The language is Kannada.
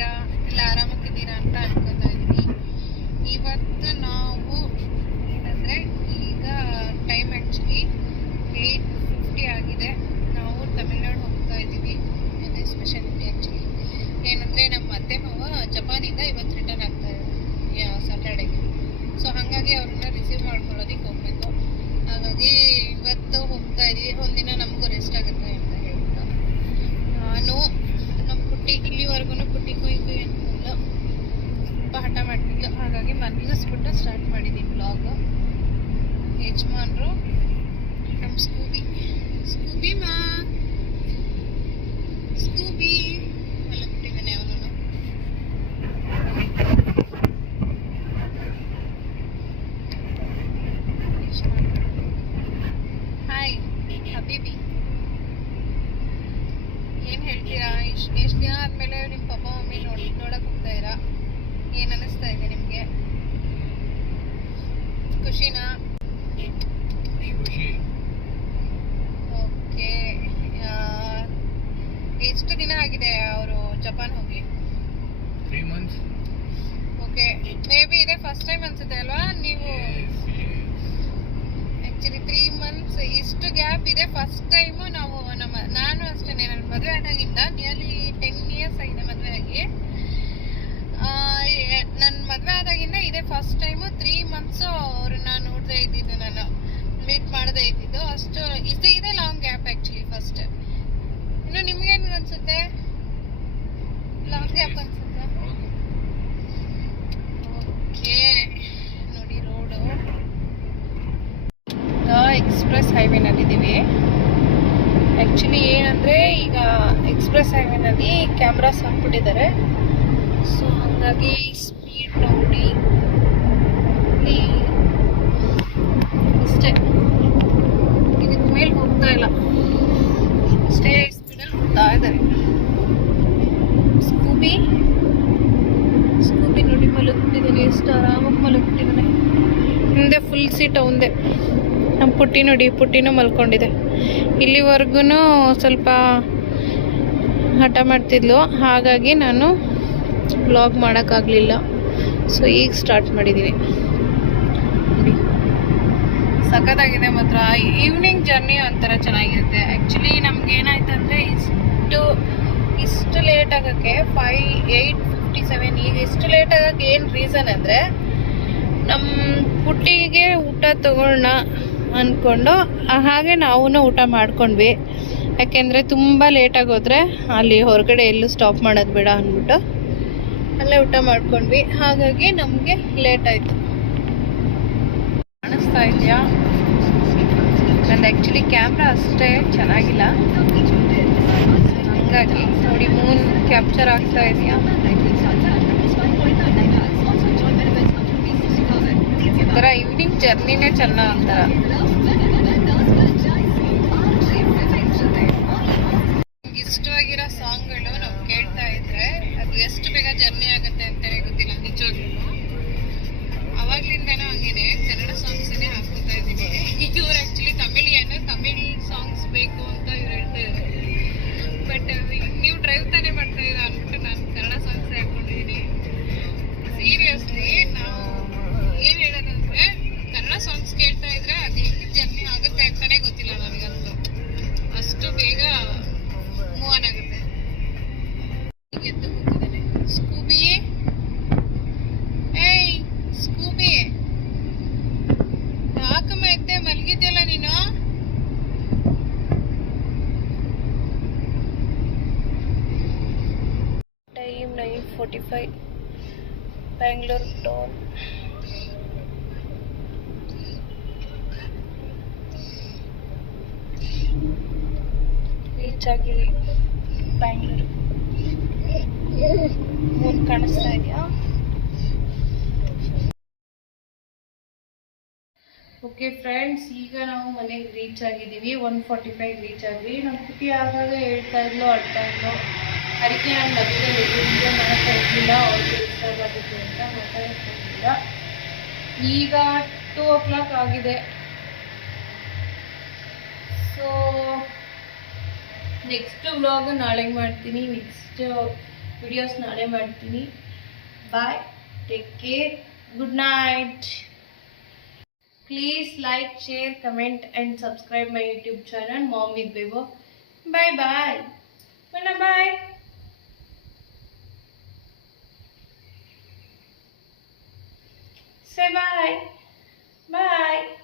ಹೇಗಿದ್ದೀರಾ ಎಲ್ಲ ಆರಾಮಾಗಿದ್ದೀರಾ ಅಂತ ಅನ್ಕೋತಾ ಇದ್ದೀನಿ. ಇವತ್ತು ನಾವು ಏನಂದರೆ ಈಗ ಟೈಮ್ ಆ್ಯಕ್ಚುಲಿ ಏಯ್ಟ್ ಫಿಫ್ಟಿ ಆಗಿದೆ. ನಾವು ತಮಿಳ್ನಾಡು ಹೋಗ್ತಾ ಇದ್ದೀವಿ. ಅದೇ ಸ್ಪೆಷಲ್ ಆ್ಯಕ್ಚುಲಿ ಏನಂದರೆ ನಮ್ಮ ಅತ್ತೆ ಮಾವ ಜಪಾನಿಂದ ಇವತ್ತು ರಿಟರ್ನ್ ಆಗ್ತಾ ಇದ್ದಾರೆ. ಸ್ಯಾಟರ್ಡೇಗೆ ಸೊ ಹಾಗಾಗಿ ಅವ್ರನ್ನ ರಿಸೀವ್ ಮಾಡ್ಕೊಳ್ಳೋದಕ್ಕೆ ಹೋಗಬೇಕು. ಹಾಗಾಗಿ ಇವತ್ತು ಹೋಗ್ತಾ ಇದೀವಿ ಒಂದಿನ ನಮಗೂ ರೆಸ್ಟ್ ಆಗುತ್ತೆ ಅಂತ ಹೇಳ್ಬಿಟ್ಟು ನಾನು ನಮ್ಮ ಪುಟ್ಟಿ ಇಲ್ಲಿವರೆಗೂ ಪುಟ್ಟಿ ಕುಯ್ ಕುಯ್ ಅಂತಲ್ಲ ತುಂಬ ಹಠ ಮಾಡ್ತಿದ್ಲು ಹಾಗಾಗಿ ಮಲಗಿಸ್ಬಿಟ್ಟು ಸ್ಟಾರ್ಟ್ ಮಾಡಿದ್ದೀನಿ ಬ್ಲಾಗ್ ಯಜಮಾನ್ರು ನಮ್ಮ ಸ್ಕೂಬಿ ಸ್ಕೂಬಿ ಮಾ ಸ್ಕೂಬಿ ಮಲಗ್ಬಿಟ್ಟಿದ್ದಾನೆ ಅವನು ಹಾಯ್ ಹಬೀಬಿ ಏನು ಹೇಳ್ತೀರಾ ಇಷ್ಟು ಎಷ್ಟು ದಿನ ಆದಮೇಲೆ ನಿಮ್ಮ ಪಪ್ಪ ಮಮ್ಮಿ ನೋಡಿ ನೋಡಕ್ಕೆ ಹೋಗ್ತಾ ಇದ್ದೀರಾ ಏನು ಅನ್ನಿಸ್ತಾ ಇದೆ ನಿಮಗೆ ಖುಷಿನಾ ಓಕೆ ಎಷ್ಟು ದಿನ ಆಗಿದೆ ಅವರು ಜಪಾನ್ ಹೋಗಿ. Three months okay may be ಇದೇ ಫಸ್ಟ್ ಟೈಮ್ ಅನ್ಸುತ್ತೆ ಅಲ್ವಾ? ನೀವು ಆ್ಯಕ್ಚುಲಿ ತ್ರೀ ಮಂತ್ಸ್ ಇಷ್ಟು ಗ್ಯಾಪ್ ಇದೆ. ಫಸ್ಟ್ ಟೈಮು ನಾವು ನಮ್ಮ ನಾನು ಅಷ್ಟೇ ನನ್ನ ಮದುವೆ ಆದಾಗಿಂದ ನಿಯರ್ಲಿ ಟೆನ್ ಇಯರ್ಸ್ ಆಗಿದೆ ಮದುವೆ ಆಗಿ ನನ್ನ ಮದುವೆ ಆದಾಗಿಂದ ಇದೇ ಫಸ್ಟ್ ಟೈಮು ತ್ರೀ ಮಂತ್ಸು ಅವ್ರನ್ನ ನೋಡದೇ ಇದ್ದಿದ್ದು ನಾನು ಮೀಟ್ ಮಾಡದೇ ಇದ್ದಿದ್ದು ಅಷ್ಟು ಇದು ಇದೆ ಲಾಂಗ್ ಗ್ಯಾಪ್ ಆ್ಯಕ್ಚುಲಿ ಫಸ್ಟ್ ಇನ್ನು ನಿಮ್ಗೇನು ಅನ್ಸುತ್ತೆ ಲಾಂಗ್ ಗ್ಯಾಪ್ ಅನ್ಸುತ್ತೆ ಓಕೆ ನೋಡಿ ರೋಡು ಎಕ್ಸ್ಪ್ರೆಸ್ ಹೈವೇನಲ್ಲಿದ್ದೀವಿ ಆ್ಯಕ್ಚುಲಿ ಏನಂದರೆ ಈಗ ಎಕ್ಸ್ಪ್ರೆಸ್ ಹೈವೇನಲ್ಲಿ ಕ್ಯಾಮ್ರಾಸ್ ಹಾಕ್ಬಿಟ್ಟಿದ್ದಾರೆ. ಸೊ ಹಾಗಾಗಿ ಸ್ಪೀಡ್ ನೋಡಿ. ಇಷ್ಟೇ. ಇದಕ್ಕೆ ಮೇಲೆ ಹೋಗ್ತಾ ಇಲ್ಲ. ಇಷ್ಟೇ ಸ್ಪೀಡಲ್ಲಿ ಹೋಗ್ತಾ ಇದ್ದಾರೆ. ಸ್ಕೂಬಿ ಸ್ಕೂಬಿ ನೋಡಿ ಮಲಗ್ಬಿಟ್ಟಿದ್ದಾನೆ ಎಷ್ಟು ಆರಾಮಾಗಿ ಮಲಗ್ಬಿಟ್ಟಿದ್ದಾನೆ ಹಿಂದೆ ಫುಲ್ ಸೀಟ್ ಅವಂದೆ ನಮ್ಮ ಪುಟ್ಟಿ ನೋಡಿ, ಪುಟ್ಟಿನೂ ಮಲ್ಕೊಂಡಿದೆ. ಇಲ್ಲಿವರೆಗೂ ಸ್ವಲ್ಪ ಹಠ ಮಾಡ್ತಿದ್ಲು. ಹಾಗಾಗಿ ನಾನು ಬ್ಲಾಗ್ ಮಾಡೋಕ್ಕಾಗಲಿಲ್ಲ. ಸೊ ಈಗ ಸ್ಟಾರ್ಟ್ ಮಾಡಿದ್ದೀನಿ ಸಖತ್ತಾಗಿದೆ ಮಾತ್ರ. ಈವ್ನಿಂಗ್ ಜರ್ನಿ ಒಂಥರ ಚೆನ್ನಾಗಿರುತ್ತೆ. ಆ್ಯಕ್ಚುಲಿ ನಮ್ಗೆ ಏನಾಯ್ತು ಅಂದರೆ ಇಷ್ಟು ಇಷ್ಟು ಲೇಟ್ ಆಗೋಕ್ಕೆ ಫೈ ಏಯ್ಟ್ ಫಿಫ್ಟಿ ಸೆವೆನ್ ಈಗ ಇಷ್ಟು ಲೇಟ್ ಆಗೋಕ್ಕೆ ಏನು ರೀಸನ್ ಅಂದರೆ ನಮ್ಮ ಪುಟ್ಟಿಗೆ ಊಟ ತಗೊಳ್ಳೋಣ ಅಂದ್ಕೊಂಡು ಹಾಗೆ ನಾವು ಊಟ ಮಾಡ್ಕೊಂಡ್ವಿ. ಯಾಕೆಂದರೆ ತುಂಬ ಲೇಟಾಗಿ ಹೋದರೆ ಅಲ್ಲಿ ಹೊರಗಡೆ ಎಲ್ಲೂ ಸ್ಟಾಪ್ ಮಾಡೋದು ಬೇಡ ಅಂದ್ಬಿಟ್ಟು ಅಲ್ಲೇ ಊಟ ಮಾಡ್ಕೊಂಡ್ವಿ. ಹಾಗಾಗಿ ನಮಗೆ ಲೇಟ್ ಆಯಿತು. ಕಾಣಿಸ್ತಾ ಇದೆಯಾ? ನಂದು ಆ್ಯಕ್ಚುಲಿ ಕ್ಯಾಮ್ರಾ ಅಷ್ಟೇ ಚೆನ್ನಾಗಿಲ್ಲ. ಹಂಗಾಗಿ ನೋಡಿ ಮೂನ್ ಕ್ಯಾಪ್ಚರ್ ಆಗ್ತಾ ಇದೆಯಾ? ಒಂಥರ ಇವ್ನಿಂಗ್ ಜರ್ನಿನೇ ಚೆನ್ನ ಒಂಥರ ಇಷ್ಟವಾಗಿರೋ ಸಾಂಗ್ಗಳು ನಾವು ಕೇಳ್ತಾ ಇದ್ರೆ ಅದು ಎಷ್ಟು ಬೇಗ ಜರ್ನಿ ಆಗುತ್ತೆ ಅಂತಾನೆ ಗೊತ್ತಿಲ್ಲ, ನಿಜವಾಗ್ಲೂ. ಅವಾಗ್ಲಿಂದನೂ ಹಂಗೇನೆ. ಕನ್ನಡ ಸಾಂಗ್ಸನ್ನೇ ಹಾಕ್ಕೊತಾ ಇದ್ದೀನಿ. ಇದು actually forty five Bangalore toll reach ಆಗಿವಿ Bangalore moon ಕಾಣಿಸ್ತಾ ಇದೆಯಾ? ಓಕೆ ಫ್ರೆಂಡ್ಸ್ ಈಗ ನಾವು ಮನೆಗೆ ರೀಚ್ ಆಗಿದ್ದೀವಿ. ಒನ್ ಫಾರ್ಟಿ ಫೈವ್ ರೀಚ್ ಆದ್ವಿ. ನಮ್ಮ ಪುಟ್ಟಿ ಆಗಾಗ ಹೇಳ್ತಾ ಇದ್ಲು, ಅಳ್ತಾ ಇದ್ಲು. ಅದಕ್ಕೆ ನಾನು ಮಧ್ಯದಲ್ಲಿ ಮಾತಾಡಕ್ಕೆ ಈಗ ಟೂ ಓ ಕ್ಲಾಕ್ ಆಗಿದೆ. ಸೊ ನೆಕ್ಸ್ಟ್ ವ್ಲಾಗ್ ನಾಳೆಗೆ ಮಾಡ್ತೀನಿ. ನೆಕ್ಸ್ಟ್ ವಿಡಿಯೋಸ್ ನಾಳೆ ಮಾಡ್ತೀನಿ. Bye take care good night please like share comment and subscribe my YouTube channel mom with Bebo bye bye bye Say bye. Bye.